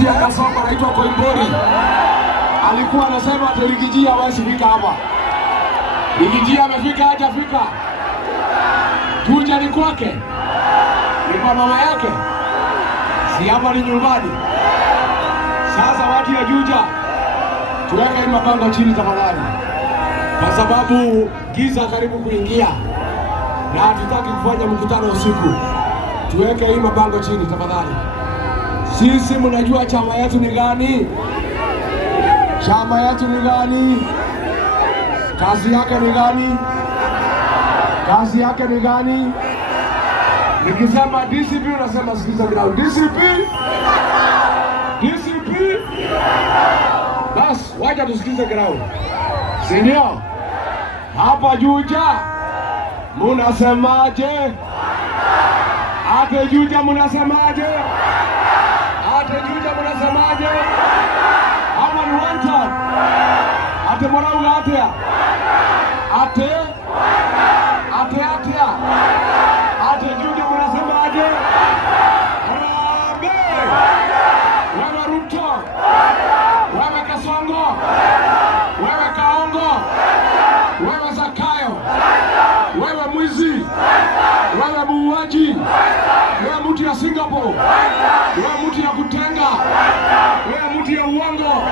kaunti ya Kasongo anaitwa Koimburi. Alikuwa anasema ati Rigiji hawezi fika hapa. Rigiji amefika, hajafika. Juja ni kwake, ni kwa mama yake, si hapa ni nyumbani. Sasa watu ya Juja, tuweke hii mabango chini tafadhali, kwa sababu giza karibu kuingia na hatutaki kufanya mkutano usiku. Tuweke hii mabango chini tafadhali. Sisi mnajua chama yetu ni gani? Chama yetu ni gani? Kazi yake ni gani? Kazi yake ni gani? Nikisema DCP unasema sikiza ground. DCP? DCP? Bas, wacha tusikize ground. Si ndio? Hapa Juja munasemaje? Ate Juja munasemaje? Ate Juja munasemaje? Ama ni one time? Ate Morauga atia? Ate? Ate atia? Ate Juja munasemaje? Harambee! Wewe Ruto, wewe Kasongo, wewe Kaongo, wewe Zakayo, wewe mwizi, wewe muuaji, wewe mtu ya Singapore, wewe mtu ya kutenga, wewe mtu ya uongo.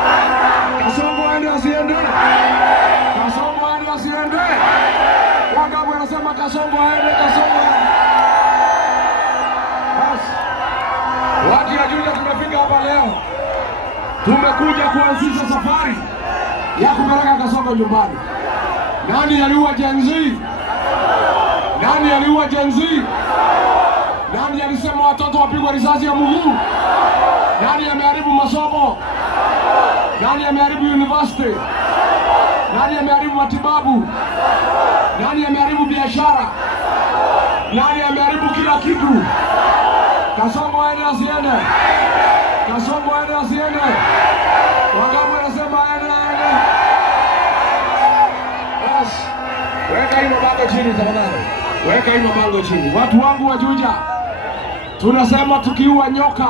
Kasongo aende asiende? Kasongo aende asiende? Wangapi wanasema Kasongo aende? Kasongo aende? Basi, watu ya Juja tumefika hapa leo. Tumekuja kuanzisha safari ya kupeleka Kasongo nyumbani. Nani aliua Gen Z? Nani aliua Gen Z? Nani alisema watoto wapigwa risasi ya mguu? Nani ameharibu masomo? Nani ameharibu university? Nani ameharibu matibabu? Nani ameharibu biashara? Nani ameharibu kila kitu? Kasongo aende asiende? Kasongo aende asiende? Wangapi wanasema aende? Yes. Weka hii mabango chini tafadhali. Weka hii mabango chini. Watu wangu wa Juja, tunasema tukiua nyoka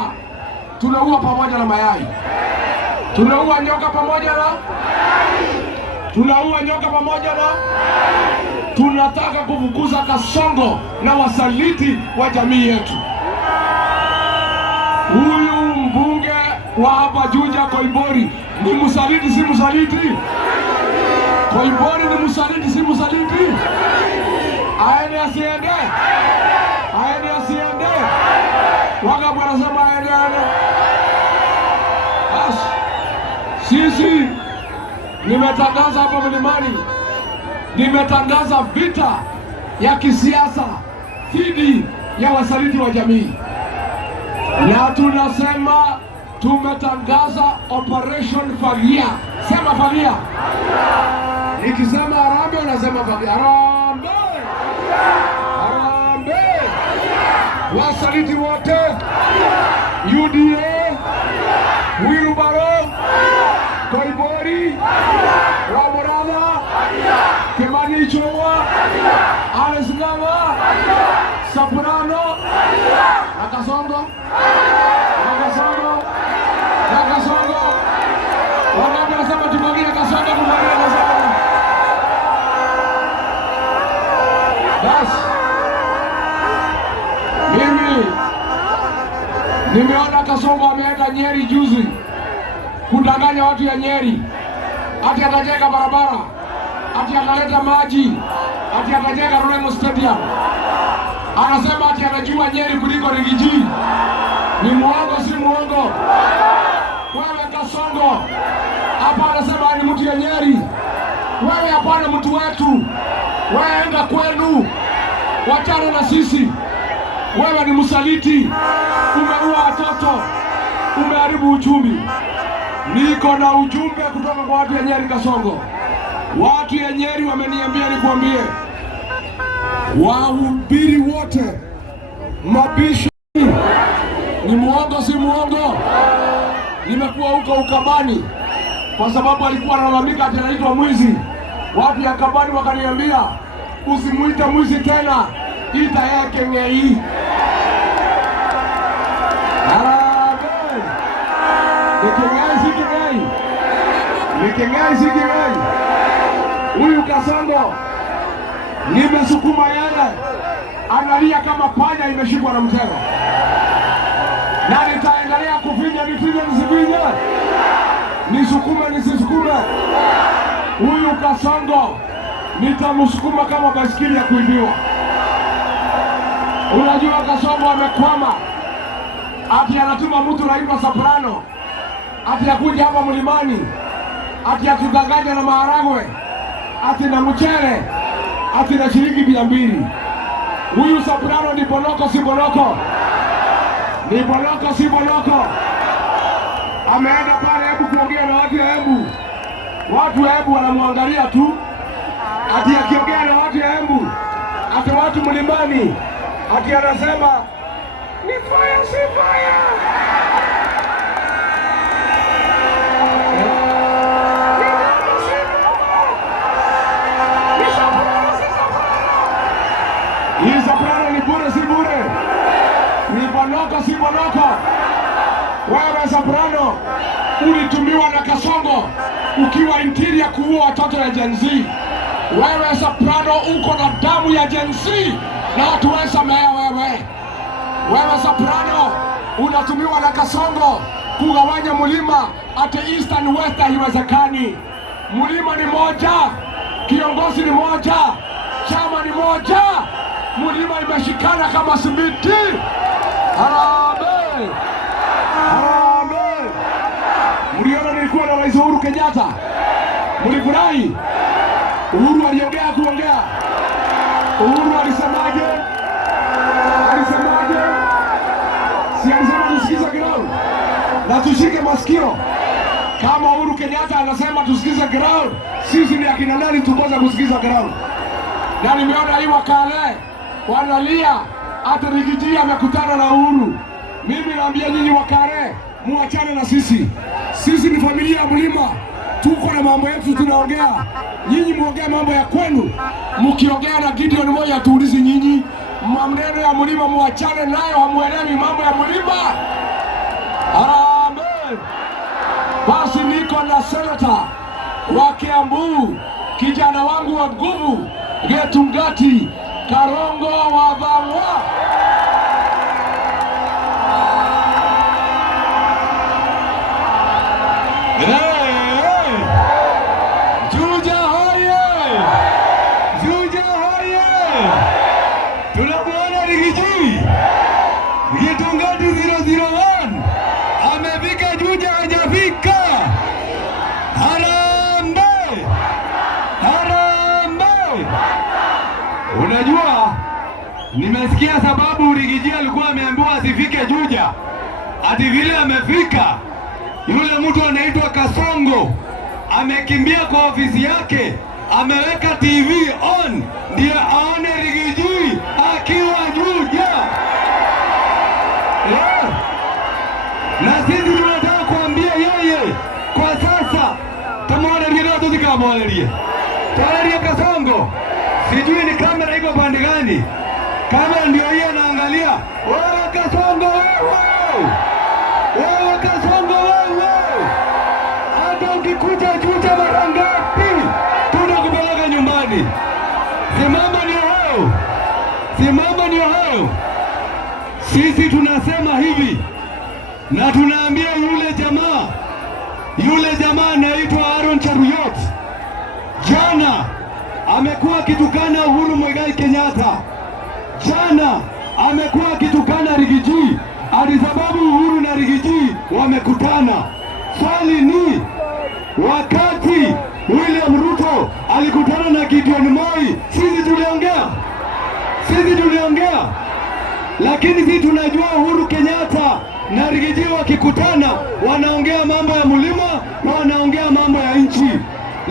tunaua pamoja na mayai. Tunaua nyoka pamoja na tunaua nyoka pamoja na tunataka kufukuza Kasongo na wasaliti wa jamii yetu. Huyu mbunge wa hapa Juja Koimburi ni msaliti, si msaliti? Koimburi ni msaliti, si msaliti? Aende asiende? Aende asiende? Wangapi wanasema aende? Basi, sisi nimetangaza hapa mlimani, nimetangaza vita ya kisiasa dhidi ya wasaliti wa jamii. Na tunasema tumetangaza Operation Fagia. Sema Fagia. Nikisema Harambee unasema Fagia. Harambee! Harambee! Wasaliti wote, UDA, Wilbaro, Koimburi, Ramoradha, Kimani Ichung'wa, Alice Ng'ang'a, Soprano, na Kasongo, na Kasongo, na Kasongo. Wangapi wanasema tumwagie Kasongo, tumwagie Kasongo? Basi, mimi nimeona Kasongo ameenda Nyeri juzi kudanganya watu ya Nyeri ati atajenga barabara, ati ataleta maji, ati atajenga Ruremo Stadium. Anasema ati anajua Nyeri kuliko Rigiji. Ni muongo, si muongo? Wewe Kasongo hapa anasema ni mtu ya Nyeri. Wewe hapana mtu wetu. Wewe enda kwenu, wachana na sisi. Wewe ni msaliti, umeua watoto, umeharibu uchumi. Niko na ujumbe kutoka kwa watu ya Nyeri Kasongo. Watu ya Nyeri wameniambia nikuambie, wahubiri wote mabishi ni muongo, si muongo? Nimekuwa huko Ukambani kwa sababu alikuwa analalamika ati anaitwa mwizi. Watu ya Ukambani wakaniambia usimuite mwizi tena, ita yake Ng'ei. Harambee! Nikengai si Kingai. Huyu Kasongo nimesukuma yale, analia kama panya imeshikwa na mtego, na nitaendelea kufinya, nifinye nisifinye, nisukume nisisukume. Huyu Kasongo nitamsukuma kama baiskeli ya kuibiwa. Unajua Kasongo amekwama, ati anatuma mtu naitwa Soprano ati akuja hapa mlimani, ati atudanganya na maharagwe, ati na mchele, ati na shilingi 200. Huyu Soprano ni boloko si boloko, ni boloko si boloko. Ameenda pale Embu kuongea na watu ya Embu. Watu wa Embu wanamwangalia tu, ati akiongea na watu ya Embu, ati watu mlimani, ati anasema ni fire si fire. Hii Soprano ni bure si bure, ni boloko si boloko. Wewe Soprano ulitumiwa na Kasongo ukiwa interior kuua watoto ya Gen Z. Wewe Soprano uko na damu ya Gen Z na hatuwezi samehe wewe. Wewe Soprano unatumiwa na Kasongo kugawanya mlima, ati east and west haiwezekani. Mlima ni moja, kiongozi ni moja, chama ni moja, mlima imeshikana kama simiti. Harambee! Harambee! Mliona nilikuwa na Rais Uhuru Kenyatta? Mlifurahi? Uhuru aliongea kuongea. Uhuru alisemaje? Alisemaje? Si alisema tusikize ground na tushike masikio. Kama Uhuru Kenyatta anasema tusikize ground, sisi ni akina nani tukosa kusikiza ground? Na nimeona hii Wakale wanalia hata Rigiji amekutana na Uhuru. Mimi naambia nyinyi Wakale, muachane na sisi. Sisi ni familia ya mlima, tuko na mambo yetu tunaongea. Nyinyi muongea mambo ya kwenu. Mkiongea na Gideon moja tuulize nyinyi. Maneno ya mlima muachane nayo, hamuelewi mambo ya mlima. Amen. Basi niko na senata wa Kiambu, kijana wangu wa nguvu, Getungati Karongo wa Bangwa. Juja hoye! Juja hoye! Tunamuona Rigiji Getungati 001 amefika Juja, hajafika. Harambee! Harambee! Unajua, nimesikia sababu Rigiji alikuwa ameambiwa asifike Juja, ati vile amefika yule mtu anaitwa Kasongo amekimbia kwa ofisi yake, ameweka TV on ndio aone Rigiji akiwa Juja. Na sisi tunataka kuambia yeye kwa sasa, tamwona Rigiji tuzikamwalelie. Twalelie Kasongo. Sijui ni kamera iko pande gani. Kamera ndio hiyo naangalia. Wewe Kasongo wewe. Wewe Kasongo wewe. Hata ukikuja Juja mara ngapi tunakupeleka nyumbani. Simama ni hao. Simama ni hao. Sisi tunasema hivi na tunaambia yule jamaa anaitwa Aaron Cheruyot. Jana amekuwa akitukana Uhuru Muigai Kenyatta. Jana amekuwa akitukana Rigiji, hadi sababu Uhuru na Rigiji wamekutana. Swali ni, wakati William Ruto alikutana na Gideon Moi, sisi tuliongea. Lakini sisi tunajua Uhuru Kenyatta na Rigiji wakikutana wanaongea mambo ya mlima, wanaongea mambo ya nchi.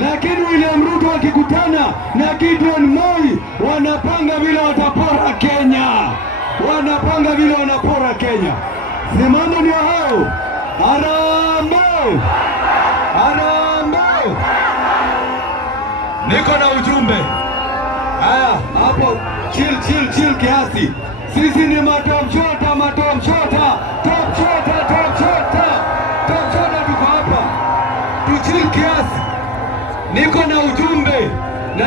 Lakini William Ruto wakikutana na Gideon Moi wanapanga vile watapora Kenya. Wanapanga vile wanapora Kenya. Simama ni hao. Harambee! Harambee! Niko na ujumbe. Haya, hapo chill kiasi. Sisi ni matomchota. Top chota.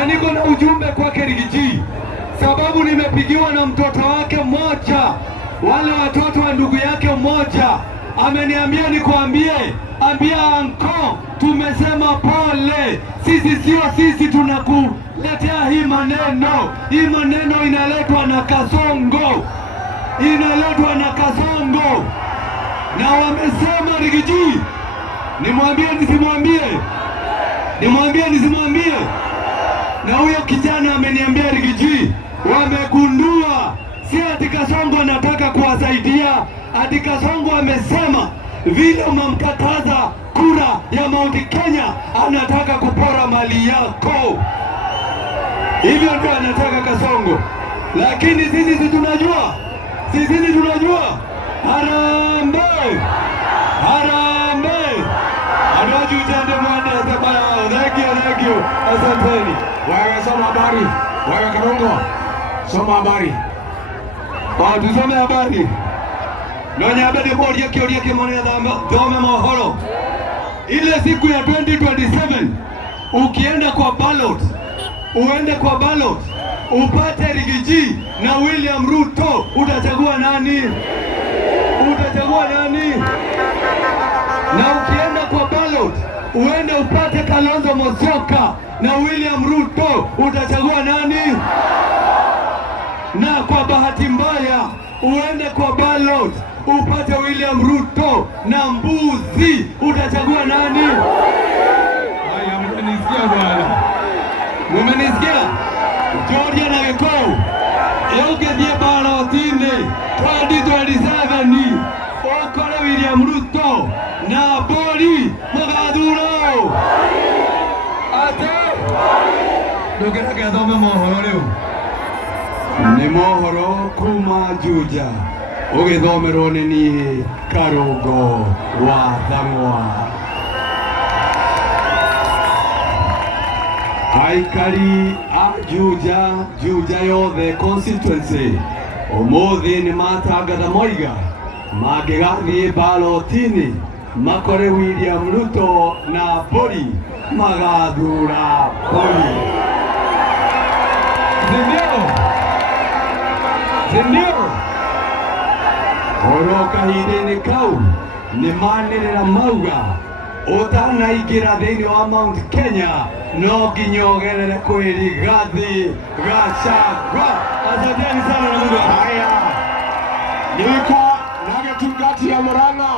niko na ujumbe kwake Rigiji, sababu nimepigiwa na mtoto wake mmoja, wale watoto wa ndugu yake mmoja, ameniambia nikuambie, ambia anko, tumesema pole, sisi tunakuletea hii maneno inaletwa na Kasongo, na wamesema Rigiji, nimwambie nisimwambie. Na huyo kijana ameniambia Rigiji, wamegundua si ati Kasongo anataka kuwasaidia, ati Kasongo amesema vile umemkataza kura ya Mount Kenya anataka kupora mali yako. Hivyo ndio anataka Kasongo, lakini sisi tunajua. Harambee Adwajujende mwanda tabaya. Thank you. Asanteni. Wewe soma habari. Wewe Karongo, soma habari. Tusome habari. Nonya abede bodia kioria kimone dhome mohoro. Ile siku ya 2027 ukienda kwa ballot, upate Rigiji na William Ruto, utachagua nani? Na ukienda kwa ballot uende upate Kalonzo Musyoka na William Ruto, utachagua nani? Na kwa bahati mbaya uende kwa ballot upate William Ruto na mbuzi, utachagua nani? Haya, mmenisikia bwana? Mmenisikia? Georgia na Gikoo eugethie ballotini 2027 okore William Ruto na Bori Magathuro. Ate ndũngĩreke thome mohoro rĩu. Nĩ mohoro kuma Juja, ũgĩthomerwo nĩ niĩ Karungo wa Thang'wa. Aikari a Juja yothe constituency ũmũthĩ nĩ matangatha moiga mangĩgathiĩ ballotini makore William Ruto na Bori magathura Bori. Sindio? Oro kahinda-inĩ kau nĩ manĩrĩra mauga ũtanaingĩra thĩinĩ wa Mount Kenya no nginya ũgerere kwĩ Rigathi Gachagua. Asanteni sana na Mungu. Haya, niko na Gĩtungati ya Murang'a,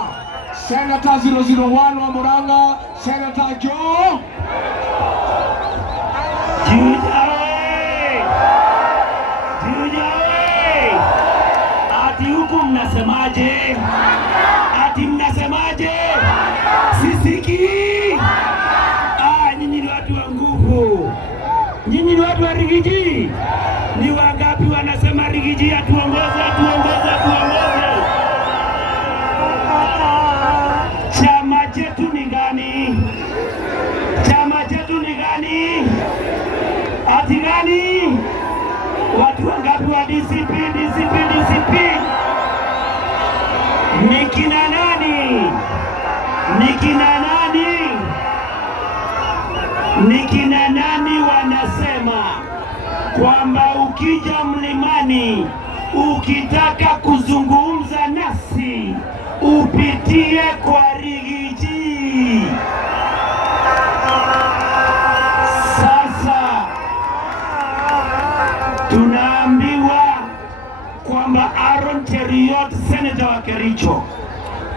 Senator 001 wa Murang'a, Senator Joe Juja. Ati huku mnasemaje? Sisiki. Nyinyi ni watu wa nguvu. Nyinyi ni watu wa Rigiji. Ni wangapi wanasema Rigiji atuongoze? Chama chetu ni gani? Ati gani? Watu wangapi wa DCP? Nikina nani wanasema kwamba ukija mlimani ukitaka kuzungumza nasi upitie kwa Rigiji. Sasa tunaambiwa kwamba Aaron Cheruiyot, senator wa Kericho,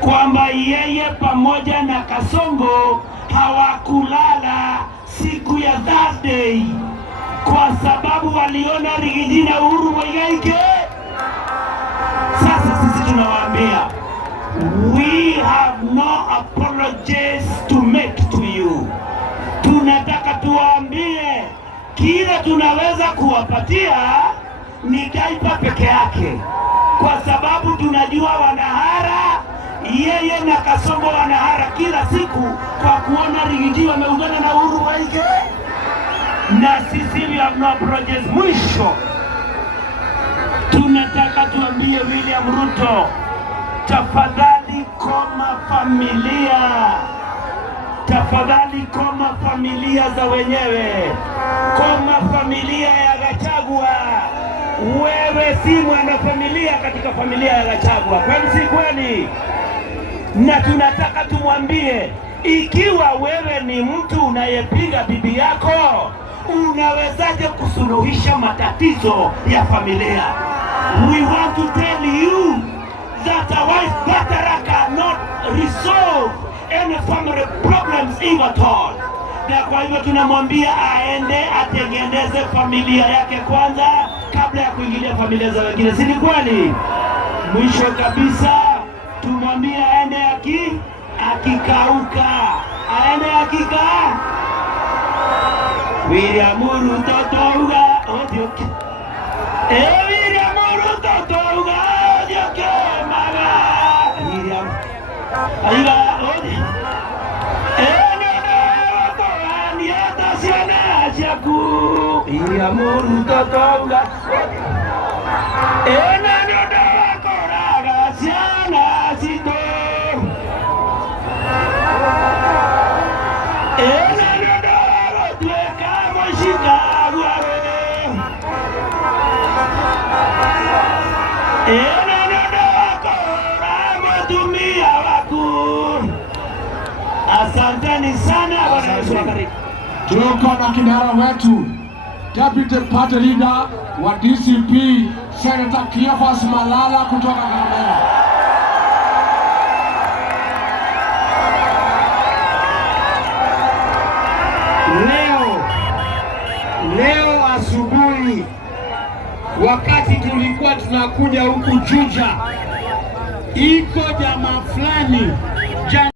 kwamba yeye pamoja na Kasongo hawakulala siku ya Thursday kwa sababu waliona Rigiji na Uhuru Muigai. Sasa sisi tunawaambia, we have no apologies to make to you. Tunataka tuwaambie kile tunaweza kuwapatia ni daipa peke yake, kwa sababu tunajua wanahara, yeye na Kasongo wanahara kila siku kwa kuona Rigiji wameungana na Uhuru Muigai, na sisi we have no apologies. Mwisho tunataka tuambie William Ruto, tafadhali koma familia. tafadhali koma familia za wenyewe, koma familia ya Gachagua. Wewe si mwana familia katika familia ya Gachagua, kwani si kweli? Na tunataka tumwambie, ikiwa wewe ni mtu unayepiga bibi yako, unawezaje kusuluhisha matatizo ya familia? We want to tell you that a wife batterer cannot resolve any family problems if at all. Na kwa hivyo tunamwambia aende atengeneze familia yake kwanza kabla ya kuingilia familia za wengine, si kweli? Mwisho kabisa tumwambie aende akikauka, aende akikaa. William Ruto toga odioke, William Ruto toga odioke maga, William aiga odi, ni hata siana chaku, William Ruto toga, ndio koraga siana sito. Asanteni sana. Tuko na kinara wetu Deputy Party Leader wa DCP Senator Cleophas Malala kutoka Kakamega. Leo asubuhi wakati tulikuwa tunakuja huku Juja, iko jamaa fulani